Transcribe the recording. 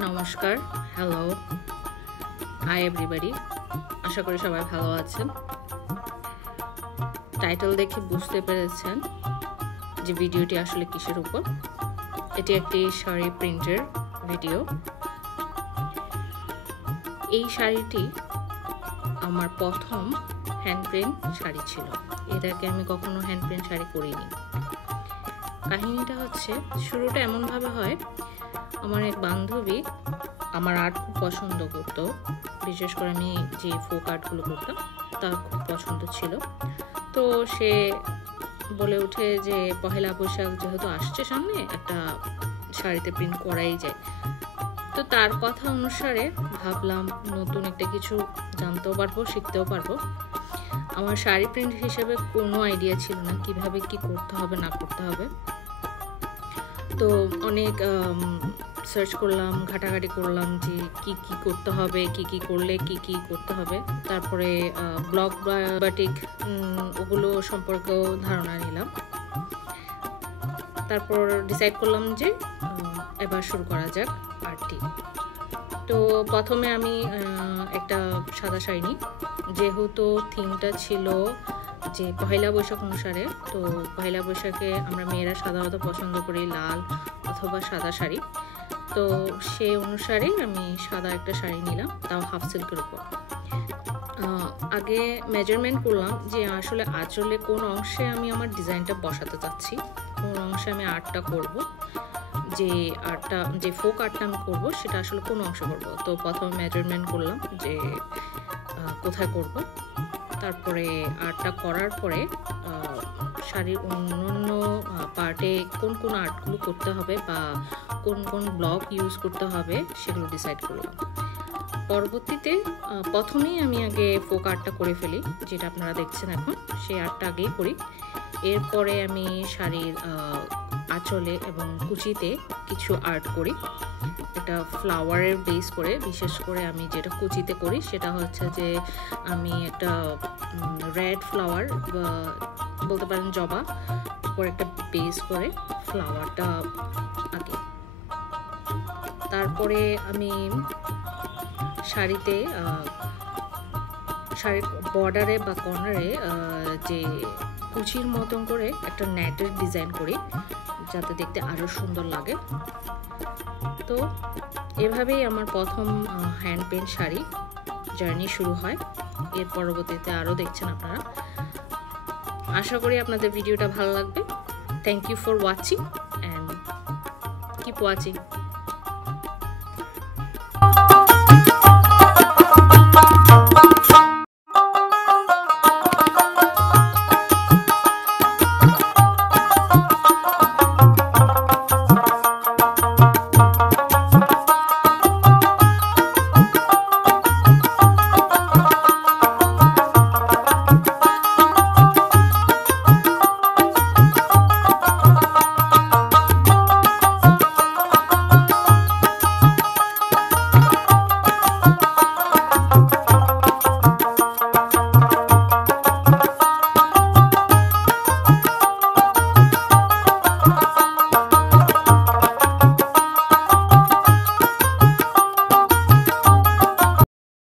নমস্কার, hello, hi everybody. আশা করি সবাই ভালো আছেন। টাইটেল দেখে বুঝতে পেরেছেন যে ভিডিওটি আসলে কিসের উপর। এটি একটি শাড়ি প্রিন্টের ভিডিও। এই শাড়িটি আমার প্রথম হ্যান্ড প্রিন্ট শাড়ি ছিল। এর আগে আমি কখনো হ্যান্ড প্রিন্ট শাড়ি করিনি। কাহিনীটা হচ্ছে, শুরুটা এমনভাবে হয়, আমার এক বান্ধবী আমার আর্ট খুব পছন্দ করতো। বিশেষ করে আমি যে ফোক আর্টগুলো করতাম তার খুব পছন্দ ছিল। তো সে বলে ওঠে যে পহেলা বৈশাখ যেহেতু আসছে সামনে, একটা শাড়িতে প্রিন্ট করাই যায়। তো তার কথা অনুসারে ভাবলাম নতুন একটা কিছু জানতেও পারবো, শিখতেও পারবো। আমার শাড়ি প্রিন্ট হিসেবে কোনো আইডিয়া ছিল না কিভাবে কি করতে হবে না করতে হবে। তো অনেক সার্চ করলাম, ঘাটাঘাটি করলাম যে কি কি করতে হবে, কি কি করলে কি কি করতে হবে। তারপরে ব্লগ বাটিক ওগুলো সম্পর্কেও ধারণা নিলাম। তারপর ডিসাইড করলাম যে এবার শুরু করা যাক আর্টটি। তো প্রথমে আমি একটা সাদা শাড়ি নিই, যেহেতু থিমটা ছিল যে পহেলা বৈশাখ অনুসারে। তো পহেলা বৈশাখে আমরা মেয়েরা সাধারণত পছন্দ করি লাল অথবা সাদা শাড়ি। তো সেই অনুসারেই আমি সাদা একটা শাড়ি নিলাম, তাও হাফ সিল্কের উপর। আগে মেজারমেন্ট করলাম যে আসলে আঁচলে কোন অংশে আমি আমার ডিজাইনটা বসাতে চাচ্ছি, কোন অংশে আমি আর্টটা করব, যে ফোক আর্টটা আমি করবো সেটা আসলে কোন অংশে করব। তো প্রথমে মেজারমেন্ট করলাম যে কোথায় করব। তারপরে আর্টটা করার পরে শাড়ির অন্য পার্টে কোন কোন আর্টগুলো করতে হবে বা কোন কোন ব্লক ইউজ করতে হবে সেগুলো ডিসাইড করলাম। পরবর্তীতে প্রথমেই আমি আগে ফোক আর্টটা করে ফেলি, যেটা আপনারা দেখছেন এখন, সেই আর্টটা আগেই করি। এরপরে আমি শাড়ির আঁচলে এবং কুচিতে কিছু আর্ট করি, একটা ফ্লাওয়ারের বেস করে। বিশেষ করে আমি যেটা কুচিতে করি সেটা হচ্ছে যে আমি একটা রেড ফ্লাওয়ার বা বলতে পারেন জবা উপর একটা বেস করে ফ্লাওয়ারটা আঁকি। তারপরে আমি শাড়ির বর্ডারে বা কর্নারে যে কুচির মতন করে একটা নেটের ডিজাইন করি, যাতে দেখতে আরো সুন্দর লাগে। তো এভাবেই আমার প্রথম হ্যান্ড পেইন্ট শাড়ি জার্নি শুরু হয়। এর পরবর্তীতে আরও দেখছেন আপনারা। আশা করি আপনাদের ভিডিওটা ভালো লাগবে। Thank you for watching and keep watching.